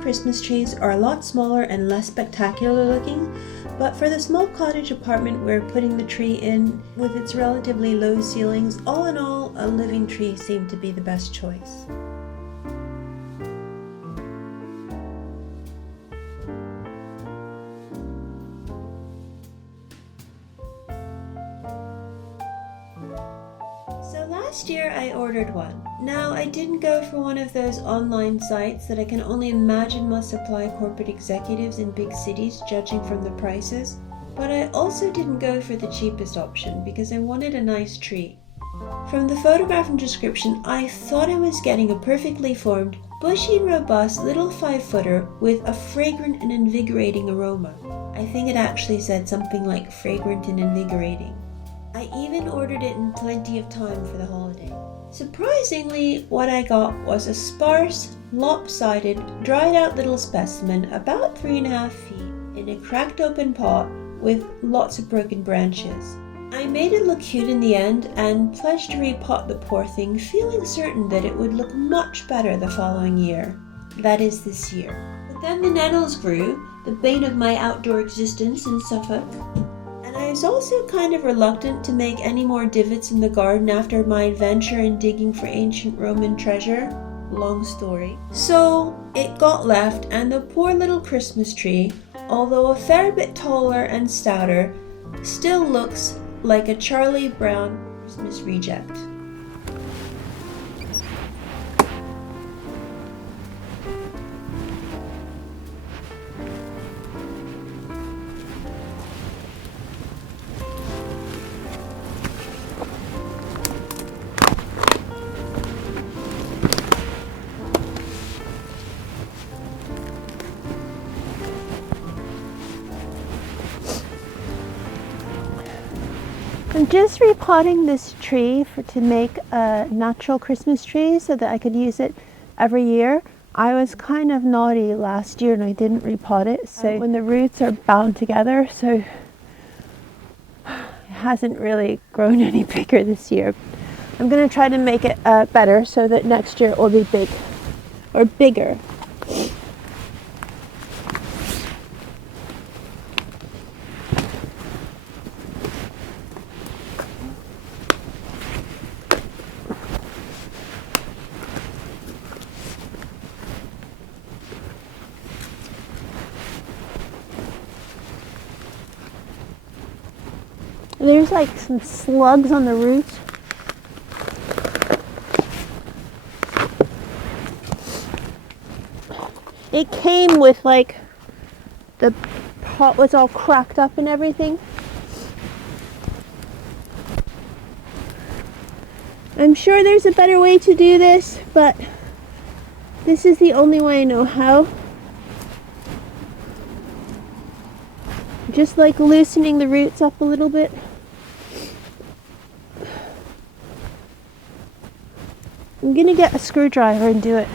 Christmas trees are a lot smaller and less spectacular looking, but for the small cottage apartment we're putting the tree in, with its relatively low ceilings, all in all, a living tree seemed to be the best choice. Last year I ordered one. Now I didn't go for one of those online sites that I can only imagine must supply corporate executives in big cities, judging from the prices, but I also didn't go for the cheapest option because I wanted a nice tree. From the photograph and description, I thought I was getting a perfectly formed, bushy, robust little 5-footer with a fragrant and invigorating aroma. I think it actually said something like fragrant and invigorating. I even ordered it in plenty of time for the holiday. Surprisingly, what I got was a sparse, lopsided, dried out little specimen about 3.5 feet in a cracked open pot with lots of broken branches. I made it look cute in the end and pledged to repot the poor thing, feeling certain that it would look much better the following year. That is, this year. But then the nettles grew, the bane of my outdoor existence in Suffolk. I was also kind of reluctant to make any more divots in the garden after my adventure in digging for ancient Roman treasure. Long story. So it got left, and the poor little Christmas tree, although a fair bit taller and stouter, still looks like a Charlie Brown Christmas reject. I'm just repotting this tree to make a natural Christmas tree so that I could use it every year. I was kind of naughty last year and I didn't repot it, so when the roots are bound together, so it hasn't really grown any bigger this year. I'm going to try to make it better so that next year it will be big or bigger. There's like some slugs on the roots. It came with like, the pot was all cracked up and everything. I'm sure there's a better way to do this, but this is the only way I know how. Just like loosening the roots up a little bit. I'm gonna get a screwdriver and do it.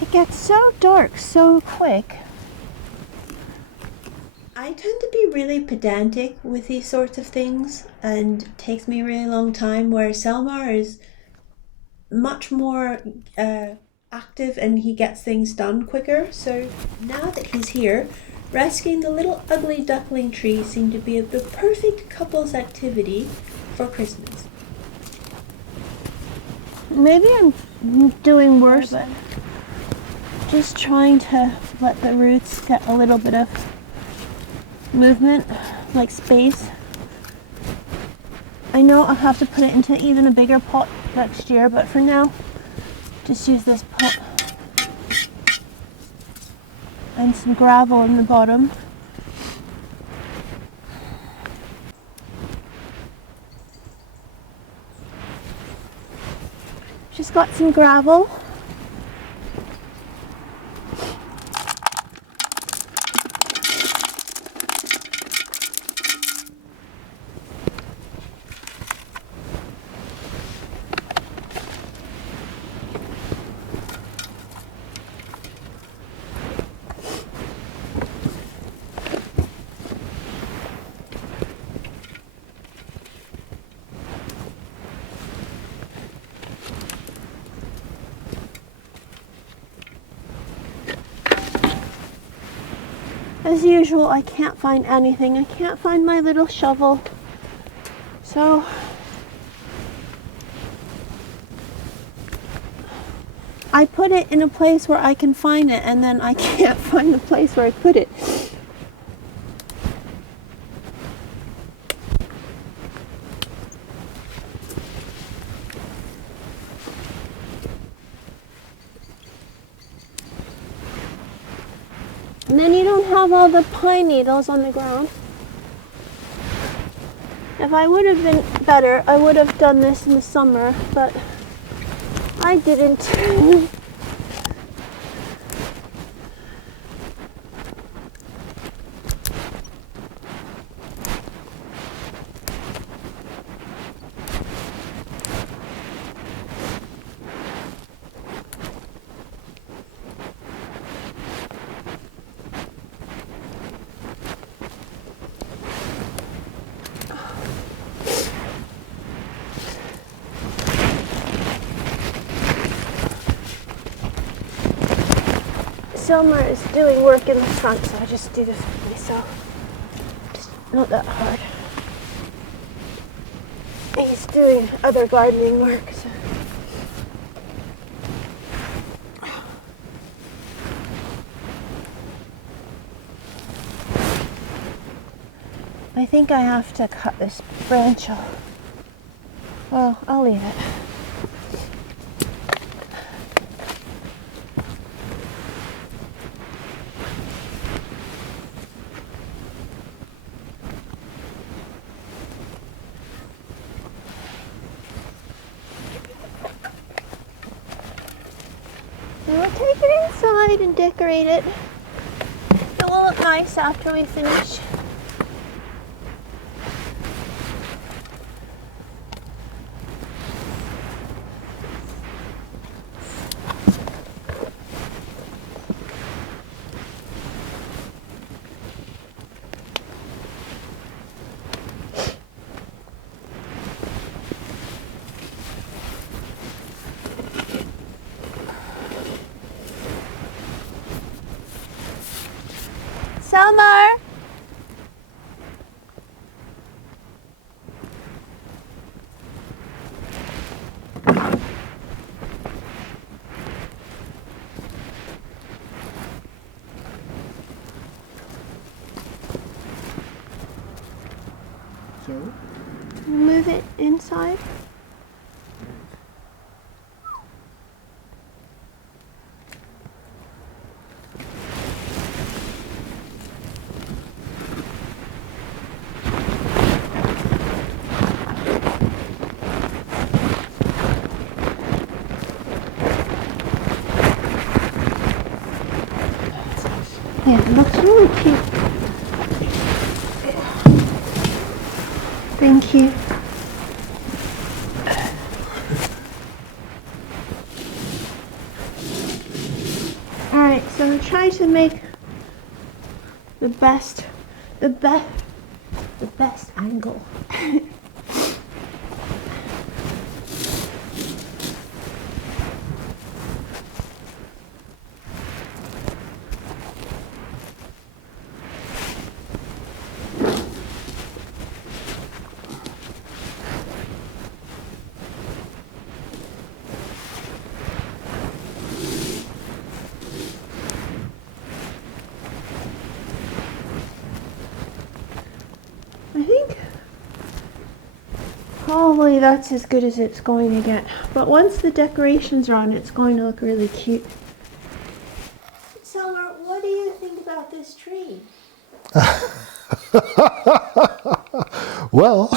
It gets so dark so quick. I tend to be really pedantic with these sorts of things and it takes me a really long time, where Selmar is much more active and he gets things done quicker. So now that he's here, rescuing the little ugly duckling tree seemed to be the perfect couple's activity for Christmas. Maybe I'm doing worse, but just trying to let the roots get a little bit of movement, like space. I know I'll have to put it into even a bigger pot next year, but for now, just use this pot and some gravel in the bottom. Just got some gravel. as usual, I can't find anything. I can't find my little shovel. So I put it in a place where I can find it, and then I can't find the place where I put it. And then you don't have all the pine needles on the ground. If I would have been better, I would have done this in the summer, but I didn't. Selmar is doing work in the front, so I just do this for myself. Just not that hard. He's doing other gardening work. So. I think I have to cut this branch off. Well, I'll leave it. We'll take it inside and decorate it. It will look nice after we finish. Selmar! So? Move it inside. Yeah, it looks really cute. Thank you. Alright, so I'm trying to make the best angle. I think probably that's as good as it's going to get. But once the decorations are on, it's going to look really cute. Selmar, what do you think about this tree? Well,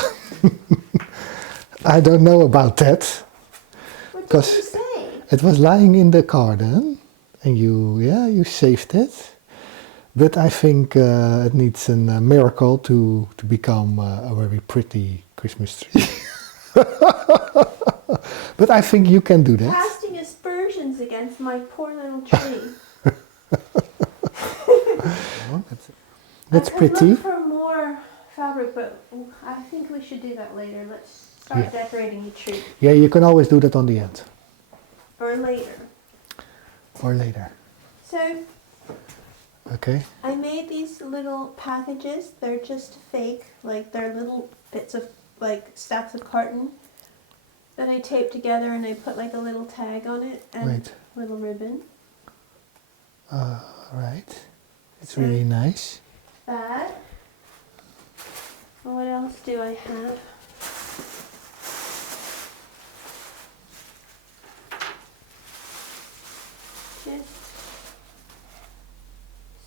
I don't know about that. What did you say? It was lying in the garden and you saved it. But I think it needs a miracle to become a very pretty Christmas tree. But I think you can do that. Casting aspersions against my poor little tree. That's I could pretty. look for more fabric, but I think we should do that later. Let's start decorating the tree. Yeah, you can always do that on the end. Or later. Or later. So, Okay. I made these little packages. They're just fake, like they're little bits of like stacks of carton that I taped together, and I put like a little tag on it and Right. little ribbon. Right. It's So really nice. that. What else do I have? Just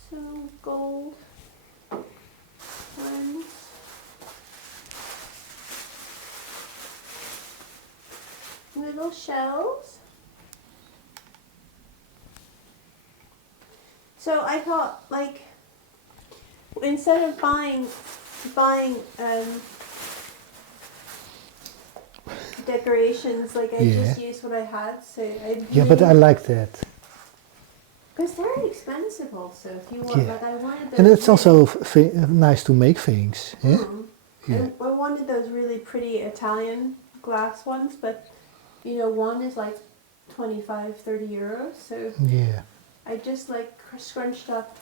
some gold ones. Little shells. So I thought, like, instead of buying decorations, like I Yeah. just used what I had. So I Yeah, but I like that. because they're expensive also. If you want, Yeah. like I wanted those. And it's really- also nice to make things. Yeah. Yeah. And I wanted those really pretty Italian glass ones, but you know, one is like 25-30 euros. So Yeah. I just like scrunched up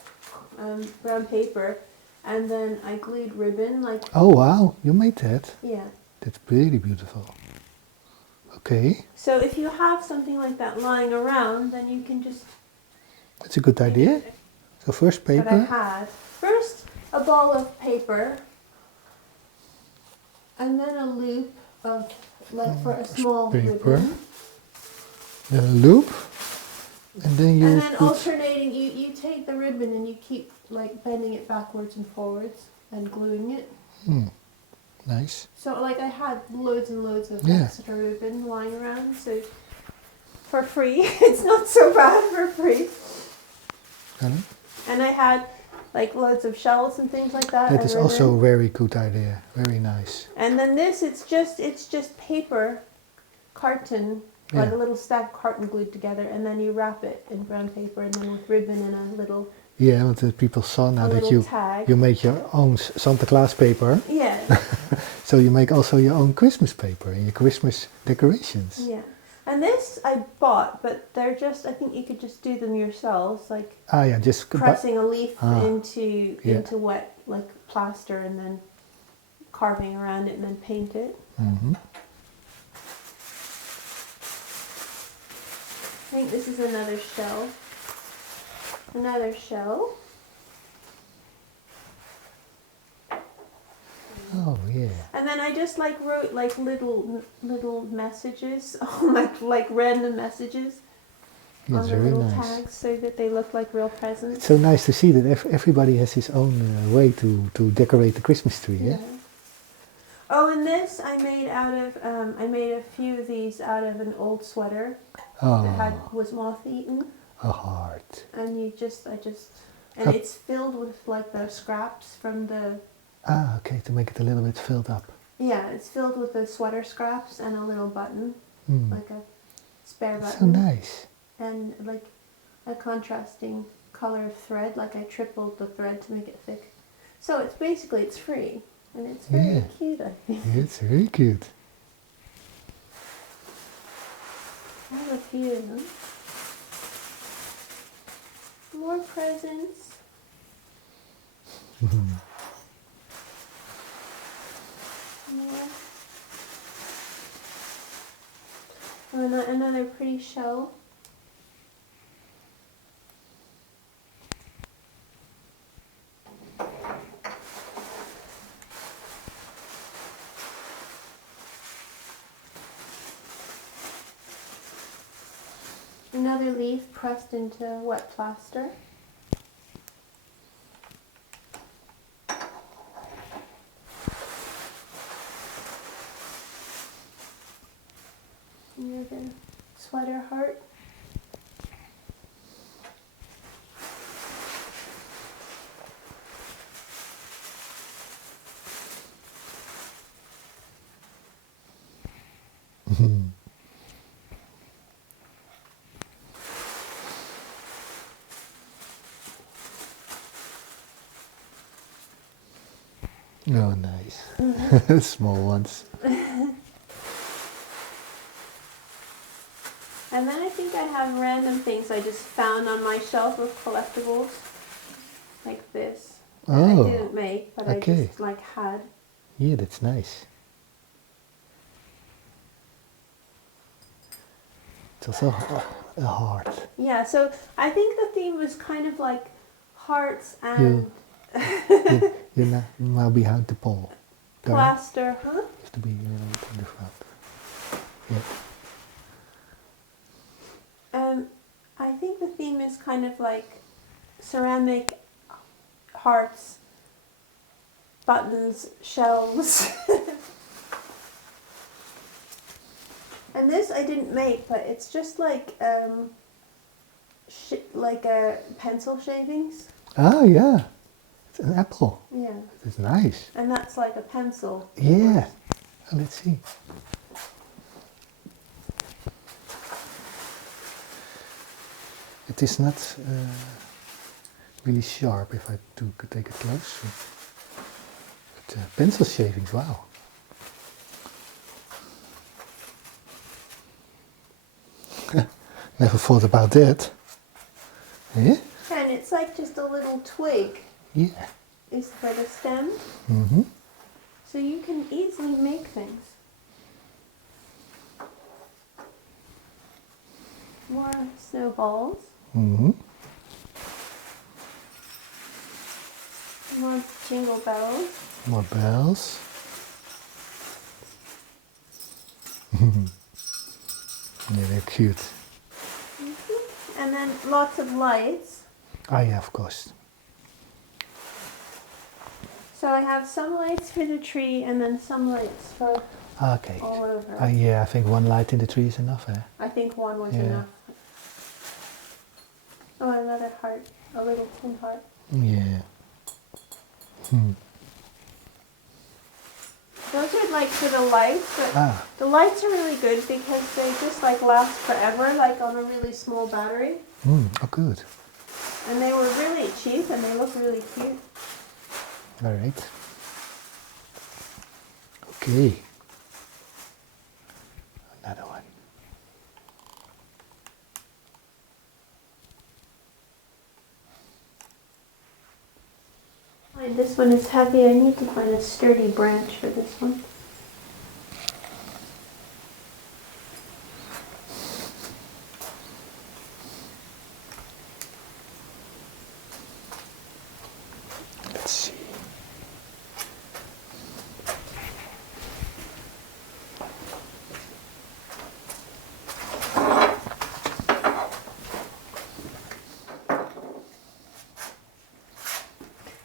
brown paper, and then I glued ribbon. Like, Oh wow, you made that. yeah. That's really beautiful. Okay, So if you have something like that lying around, then you can just. that's a good idea. So first But I paper. had first a ball of paper, and then a loop of like for a small Paper. ribbon. Then a loop. And then you And then put... alternating, you take the ribbon and you keep like bending it backwards and forwards and gluing it. Nice. So like I had loads and loads of Yeah. extra ribbon lying around, so for free. It's not so bad for free. Helen? And I had like loads of shells and things like that. That and is ribbon. also a very good idea. Very nice. And then this, it's just paper, carton, like Yeah. a little stack of carton glued together, and then you wrap it in brown paper, and then with ribbon and a little Yeah, want the people saw now a that little tag. you make your own Santa Claus paper. Yeah, So you make also your own Christmas paper and your Christmas decorations. yeah. And this I bought, but they're just, I think you could just do them yourselves, like Ah yeah, just pressing a leaf Ah, into yeah. wet like plaster, and then carving around it, and then paint it. Mhm. I think this is another shell. Another shell. Oh yeah. And then I just like wrote like little messages, like random messages That's on the very little nice. tags, so that they look like real presents. It's so nice to see that everybody has his own way to decorate the Christmas tree. Yeah. Oh, and this I made out of I made a few of these out of an old sweater that Oh, was moth eaten, a heart. and and Oh. it's filled with like the scraps from the. Ah, okay, to make it a little bit filled up. Yeah, it's filled with the sweater scraps and a little button, like a spare That's button. so nice. And like a contrasting color of thread, like I tripled the thread to make it thick. So it's basically, it's free, and it's very Yeah. cute, I think. Yeah, it's very cute. I have a few of them. More presents. More. Oh, another pretty shell. Another leaf pressed into wet plaster. Another sweater heart. Oh, nice. Small ones. And then I think I have random things I just found on my shelf of collectibles. like this. Oh, I didn't make, but okay. I just like had. Yeah, that's nice. It's also a heart. Yeah, so I think the theme was kind of like hearts and You're now behind the pole. plaster, huh? Has to be in the front. Yeah. I think the theme is kind of like ceramic hearts, buttons, shells. And this I didn't make, but it's just like pencil shavings. Ah, yeah. It's an apple. Yeah. It's nice. And that's like a pencil. Yeah. Oh, let's see. It is not really sharp if I could take it close. But pencil shavings, wow. Never thought about that. Yeah? And it's like just a little twig Yeah. is for the stem. Mm-hmm. So you can easily make things. More snowballs. Mm-hmm. More jingle bells. More bells. Yeah, they're cute. And then lots of lights. Oh yeah, of course. So I have some lights for the tree and then some lights for Okay. all over. Yeah, I think one light in the tree is enough, eh? I think one was Yeah. enough. Oh, another heart. A little tin heart. Yeah. Those are like for the lights, but the lights are really good because they just like last forever, like on a really small battery. Oh, good. And they were really cheap and they look really cute. All right. Okay. Another one. And this one is heavy. I need to find a sturdy branch for this one. Let's see.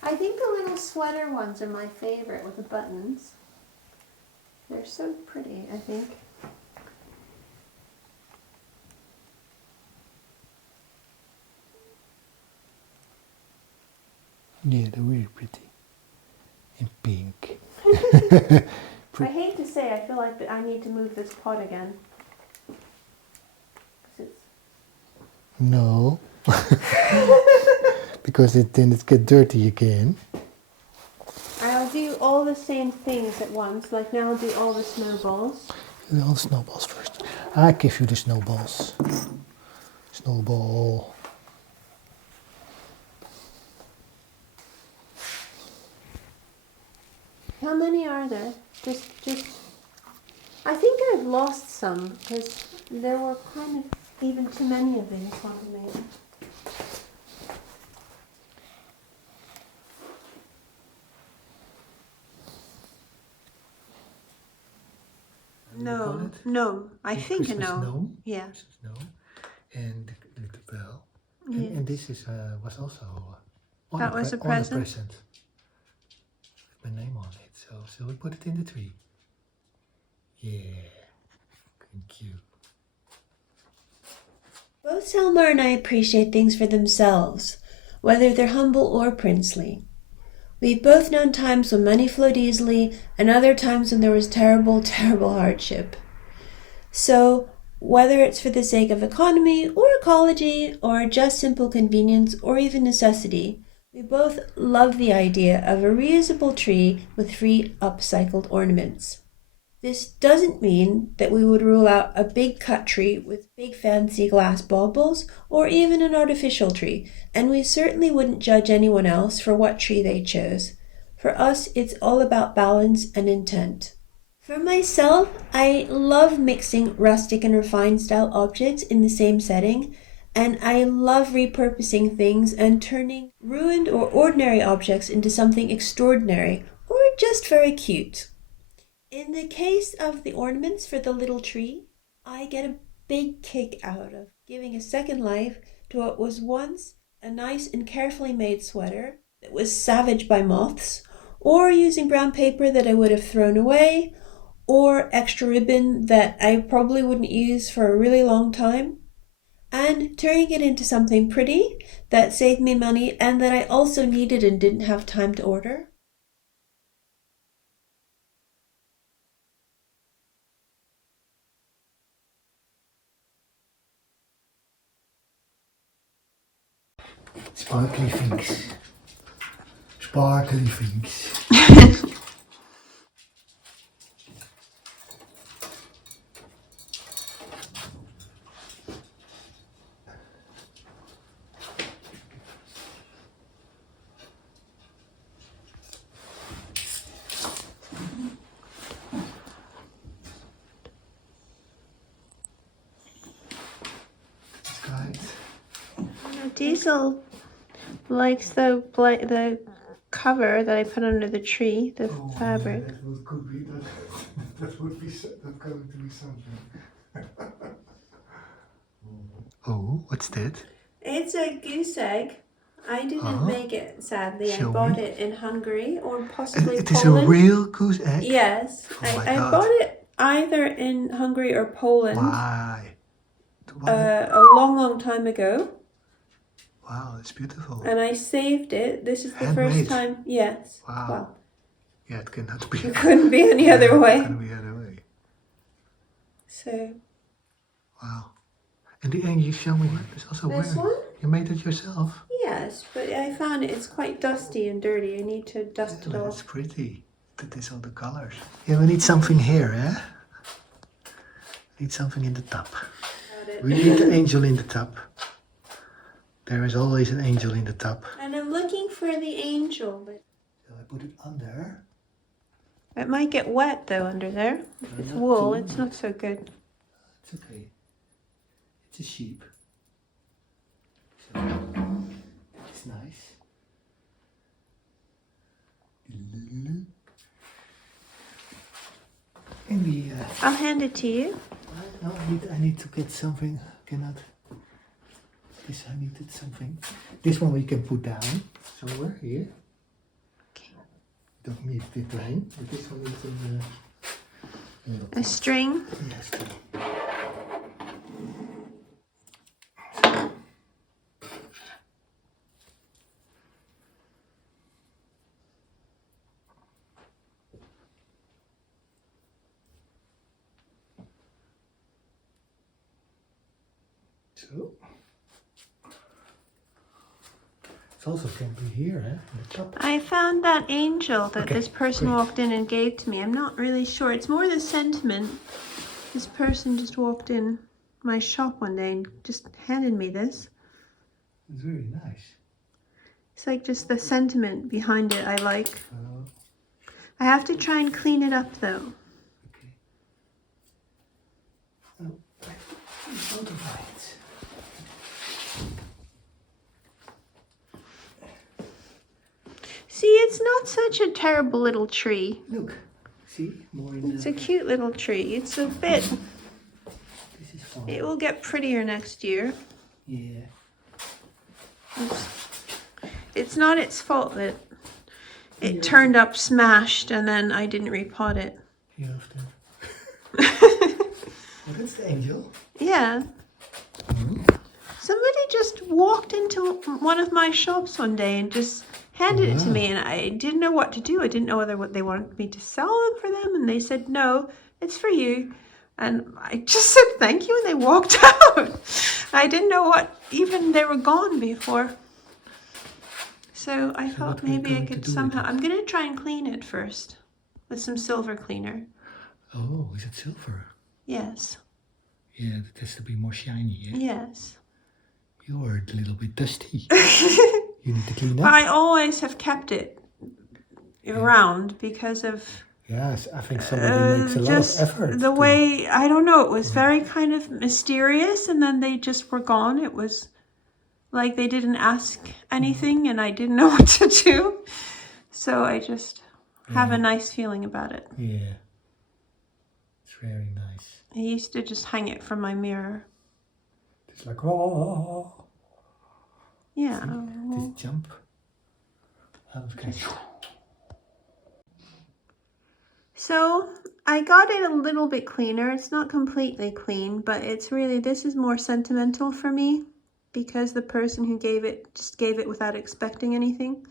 I think the little sweater ones are my favorite with the buttons. They're so pretty, I think. Yeah, they're really pretty. In pink. I hate to say, I feel like I need to move this pot again. 'Cause it's... No. Because then it gets dirty again. I'll do all the same things at once. Like now I'll do all the snowballs. Do all the snowballs first. I give you the snowballs. Snowball. How many are there? Just. I think I've lost some because there were kind of even too many of these when I made them. No, gnome. I think a gnome. Gnome. Yeah. Christmas gnome. And the bell. Yes. And this was also That was a on present? with my name on it. So we put it in the tree. Yeah. Thank you. Both Selmar and I appreciate things for themselves, whether they're humble or princely. We've both known times when money flowed easily and other times when there was terrible, terrible hardship. So, whether it's for the sake of economy or ecology or just simple convenience or even necessity, we both love the idea of a reusable tree with free upcycled ornaments. This doesn't mean that we would rule out a big cut tree with big fancy glass baubles or even an artificial tree, and we certainly wouldn't judge anyone else for what tree they chose. For us, it's all about balance and intent. For myself, I love mixing rustic and refined style objects in the same setting, and I love repurposing things and turning ruined or ordinary objects into something extraordinary or just very cute. In the case of the ornaments for the little tree, I get a big kick out of giving a second life to what was once a nice and carefully made sweater that was savaged by moths, or using brown paper that I would have thrown away, or extra ribbon that I probably wouldn't use for a really long time, and turning it into something pretty that saved me money and that I also needed and didn't have time to order. Sparkly things. Sparkly things. Diesel likes the cover that I put under the tree, the fabric. That could be that. That would be that going to be something. Oh, what's that? It's a goose egg. I didn't make it, sadly. I bought it in Hungary or possibly It Poland. is a real goose egg? Yes. I bought it either in Hungary or Poland. Why? A long, long time ago. Wow, that's beautiful. And I saved it. This is the Handmade. first time. Yes. Wow. Well, Yeah, it cannot be. it couldn't be any other way. It couldn't be any other way. So. Wow. And the egg you show me is also This weird. one? You made it yourself? Yes, but I found it's quite dusty and dirty. I need to dust it That's off. pretty. That is all the colors. Yeah, we need something here, eh? We need something in the top. We need the angel in the top. There is always an angel in the top. And I'm looking for the angel, but So I put it under. it might get wet though under there. If it's wool, it's not so good. It's okay. It's a sheep. So it's nice. And we, I'll hand it to you. no, I need to get something. I cannot. This I needed something. This one we can put down somewhere here. Okay. Don't need it rain, but this one needs A string. yes. So it also can be here, eh? In the top. I found that angel that Okay, this person great. walked in and gave to me. I'm not really sure. It's more the sentiment. This person just walked in my shop one day and just handed me this. It's very nice. It's like just the sentiment behind it I like. So, I have to try and clean it up though. okay. Oh, it's not right. See, it's not such a terrible little tree. Look, see, more in It's the. a cute little tree. It's a bit, This is fun. it will get prettier next year. Yeah. It's not its fault that it turned up smashed and then I didn't repot it. You have to. Oh, that's the angel. Yeah. Somebody just walked into one of my shops one day and just handed it to me, and I didn't know what to do. I didn't know whether they wanted me to sell them for them, and they said, no, it's for you. And I just said thank you, and they walked out. I didn't know what, even they were gone before. So I thought what are you maybe I going to could do with somehow, it? I'm going to try and clean it first with some silver cleaner. Oh, is it silver? Yes. Yeah, that has to be more shiny, yeah? Yes. You're a little bit dusty. You need to clean But up. I always have kept it around because of Yes, I think somebody makes a lot of just effort. the way, I don't know, it was very kind of mysterious, and then they just were gone. It was like they didn't ask anything and I didn't know what to do. So I just have a nice feeling about it. Yeah. It's very nice. I used to just hang it from my mirror. It's like, oh. Yeah. This jump. Okay. So I got it a little bit cleaner. It's not completely clean, but it's really, this is more sentimental for me because the person who gave it just gave it without expecting anything.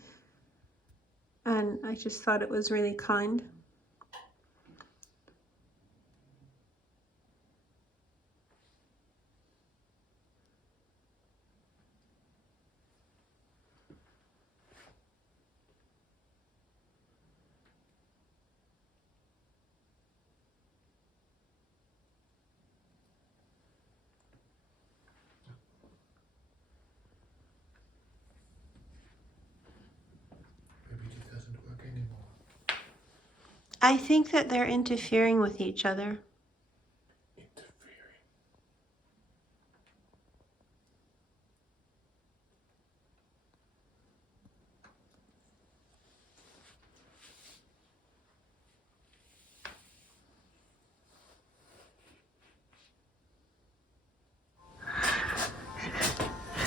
And I just thought it was really kind. Maybe it doesn't work anymore. I think that they're interfering with each other.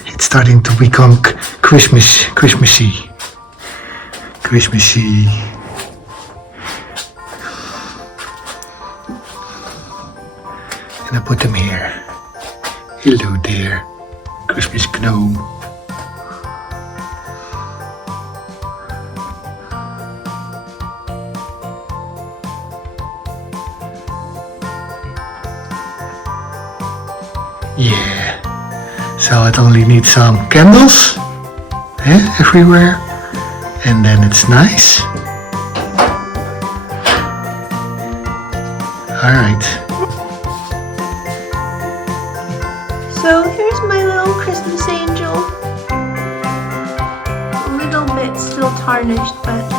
It's starting to become Christmassy. And I put them here. Hello there, Christmas gnome. Yeah. So it only needs some candles everywhere, and then it's nice. Alright. So here's my little Christmas angel. A little bit still tarnished, but